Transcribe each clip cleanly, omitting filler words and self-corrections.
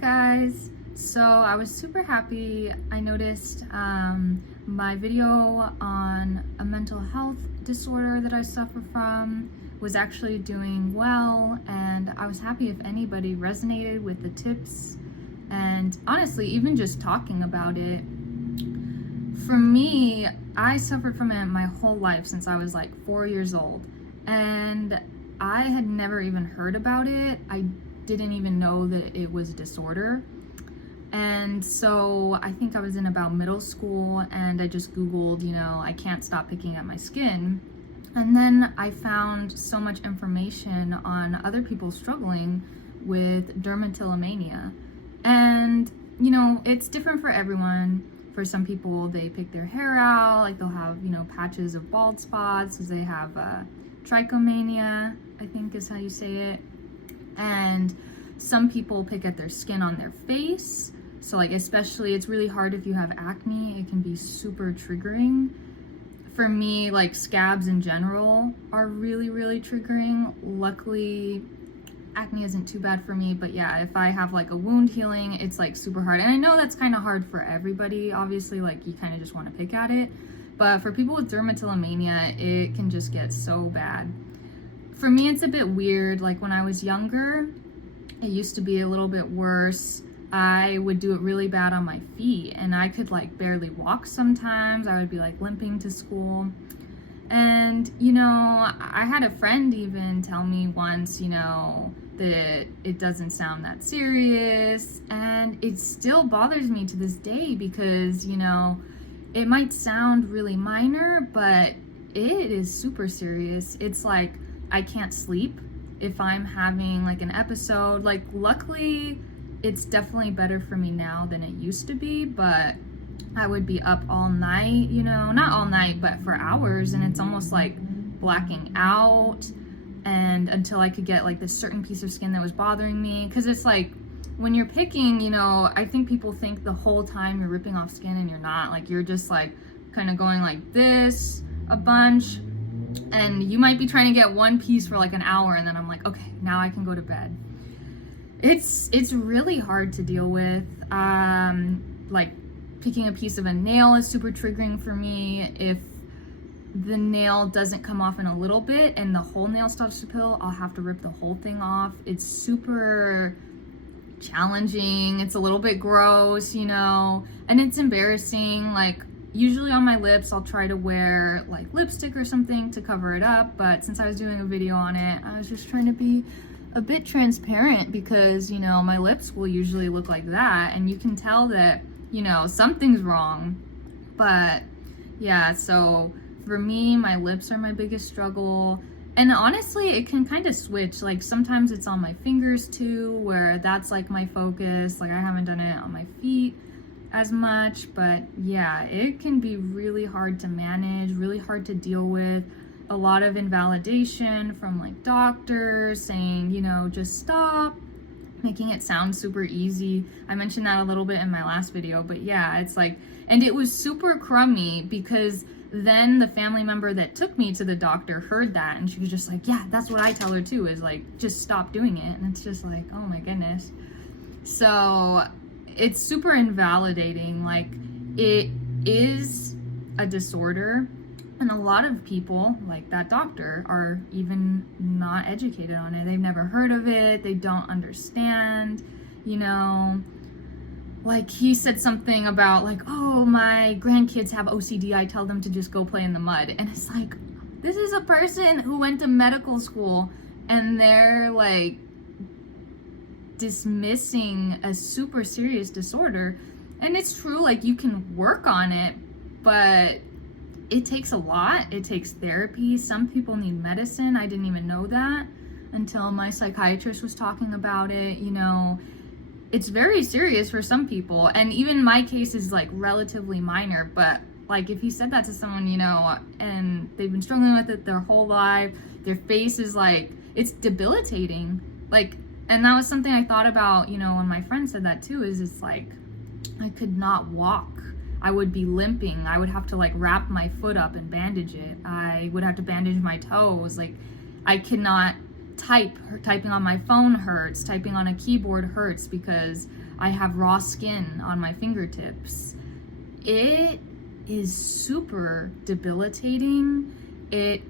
guys. So I was super happy. I noticed my video on a mental health disorder that I suffer from was actually doing well, and I was happy if anybody resonated with the tips and honestly even just talking about it. For me, I suffered from it my whole life since I was like 4 years old, and I had never even heard about it. I didn't even know that it was a disorder. And so I think I was in about middle school, and I just Googled, I can't stop picking at my skin. And then I found so much information on other people struggling with dermatillomania. And, it's different for everyone. For some people, they pick their hair out, like they'll have, patches of bald spots, because they have trichomania, I think is how you say it. And some people pick at their skin on their face. So like, especially, it's really hard if you have acne. It can be super triggering. For me, like scabs in general are really, really triggering. Luckily, acne isn't too bad for me, but yeah, if I have like a wound healing, it's like super hard. And I know that's kind of hard for everybody. Obviously, like you kind of just want to pick at it. But for people with dermatillomania, it can just get so bad. For me, it's a bit weird. Like when I was younger, it used to be a little bit worse. I would do it really bad on my feet, and I could like barely walk sometimes. I would be like limping to school. And, I had a friend even tell me once, that it doesn't sound that serious. And it still bothers me to this day because, it might sound really minor, but it is super serious. It's like I can't sleep if I'm having like an episode. Like, luckily, it's definitely better for me now than it used to be, but I would be up all night, not all night, but for hours, and it's almost like blacking out, and until I could get like this certain piece of skin that was bothering me. Because it's like when you're picking, I think people think the whole time you're ripping off skin, and you're not. Like, you're just like kind of going like this a bunch, and you might be trying to get one piece for like an hour, and then I'm like, okay, now I can go to bed. It's really hard to deal with. Like picking a piece of a nail is super triggering for me. If the nail doesn't come off in a little bit and the whole nail starts to peel, I'll have to rip the whole thing off. It's super challenging. It's a little bit gross, and it's embarrassing. Like, usually on my lips, I'll try to wear like lipstick or something to cover it up. But since I was doing a video on it, I was just trying to be a bit transparent because, my lips will usually look like that, and you can tell that, something's wrong. But yeah, so for me, my lips are my biggest struggle. And honestly, it can kind of switch. Like, sometimes it's on my fingers too, where that's like my focus. Like, I haven't done it on my feet as much, but yeah, it can be really hard to manage, really hard to deal with. A lot of invalidation from like doctors saying, just stop, making it sound super easy. I mentioned that a little bit in my last video, but yeah, it's like, and it was super crummy because then the family member that took me to the doctor heard that, and she was just like, yeah, that's what I tell her too, is like, just stop doing it. And it's just like, oh my goodness. So it's super invalidating. Like, it is a disorder. And a lot of people, like that doctor, are even not educated on it. They've never heard of it. They don't understand, Like, he said something about like, oh, my grandkids have OCD. I tell them to just go play in the mud. And it's like, this is a person who went to medical school, and they're like dismissing a super serious disorder. And it's true, like, you can work on it, but it takes a lot. It takes therapy. Some people need medicine. I didn't even know that until my psychiatrist was talking about it. It's very serious for some people. And even my case is like relatively minor, but like if you said that to someone, and they've been struggling with it their whole life, their face is like, it's debilitating. Like, and that was something I thought about, when my friend said that too, is it's like, I could not walk. I would be limping. I would have to like wrap my foot up and bandage it. I would have to bandage my toes. Like, I cannot typing on my phone hurts, typing on a keyboard hurts because I have raw skin on my fingertips. It is super debilitating. It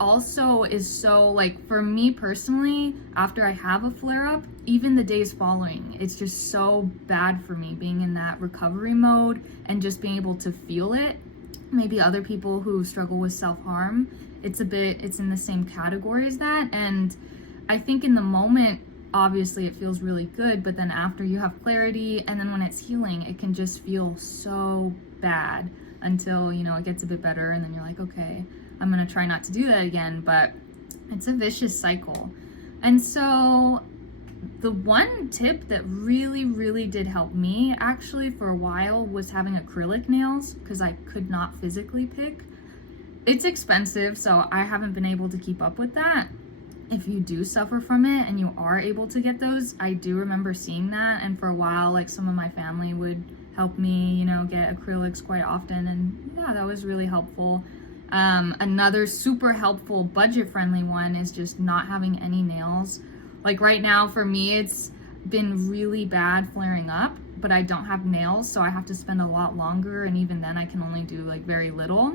also is so, like, for me personally, after I have a flare-up, even the days following, it's just so bad for me being in that recovery mode and just being able to feel it. Maybe other people who struggle with self-harm, it's in the same category as that. And I think in the moment, obviously it feels really good, but then after you have clarity and then when it's healing, it can just feel so bad until, it gets a bit better, and then you're like, okay, I'm gonna try not to do that again. But it's a vicious cycle. And so the one tip that really, really did help me actually for a while was having acrylic nails, because I could not physically pick. It's expensive, so I haven't been able to keep up with that. If you do suffer from it and you are able to get those, I do remember seeing that. And for a while, like, some of my family would help me, get acrylics quite often. And yeah, that was really helpful. Another super helpful budget-friendly one is just not having any nails. Like right now for me, it's been really bad flaring up, but I don't have nails, so I have to spend a lot longer, and even then I can only do like very little.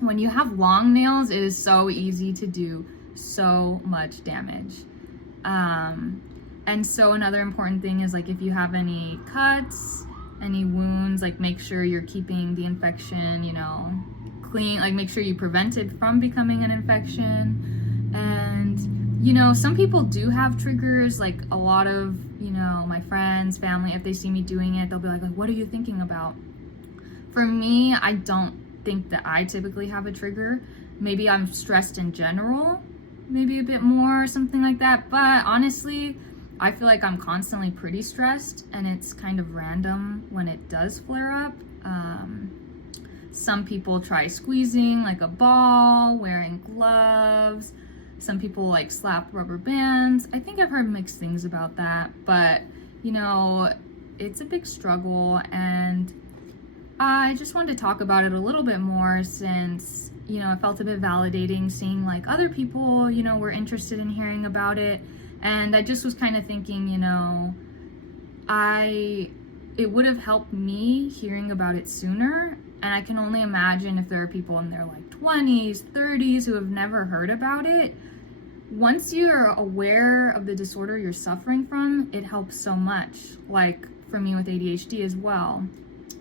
When you have long nails, it is so easy to do so much damage. And so another important thing is, like, if you have any cuts, any wounds, like, make sure you're keeping the infection, clean, like make sure you prevent it from becoming an infection. And some people do have triggers, like a lot of my friends, family, if they see me doing it, they'll be like, what are you thinking about? For me, I don't think that I typically have a trigger. Maybe I'm stressed in general, maybe a bit more or something like that, but honestly I feel like I'm constantly pretty stressed, and it's kind of random when it does flare up. Some people try squeezing like a ball, wearing gloves. Some people like slap rubber bands. I think I've heard mixed things about that, but it's a big struggle, and I just wanted to talk about it a little bit more since, it felt a bit validating seeing like other people, were interested in hearing about it. And I just was kind of thinking, it would have helped me hearing about it sooner. And I can only imagine if there are people in their like 20s, 30s who have never heard about it. Once you're aware of the disorder you're suffering from, it helps so much. Like for me with ADHD as well.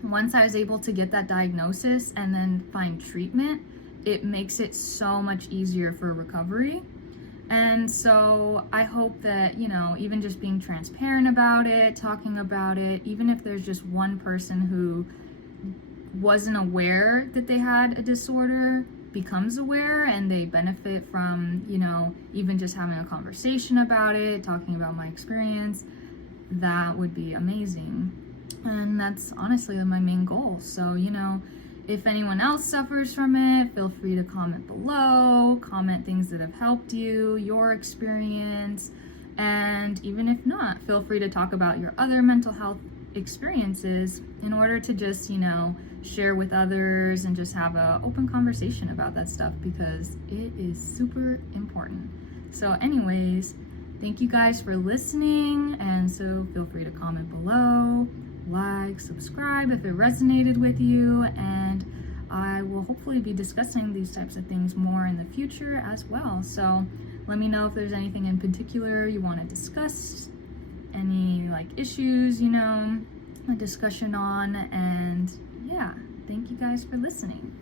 Once I was able to get that diagnosis and then find treatment, it makes it so much easier for recovery. And so I hope that, even just being transparent about it, talking about it, even if there's just one person who wasn't aware that they had a disorder becomes aware, and they benefit from, even just having a conversation about it, talking about my experience, that would be amazing. And that's honestly my main goal. So, if anyone else suffers from it, feel free to comment below, comment things that have helped you, your experience, and even if not, feel free to talk about your other mental health experiences in order to just, share with others and just have an open conversation about that stuff, because it is super important. So anyways, thank you guys for listening, and so feel free to comment below, like, subscribe if it resonated with you, and I will hopefully be discussing these types of things more in the future as well. So let me know if there's anything in particular you want to discuss, any like issues, a discussion on, and yeah, thank you guys for listening.